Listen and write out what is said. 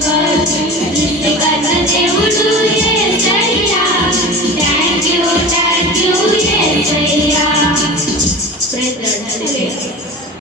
Happy birthday.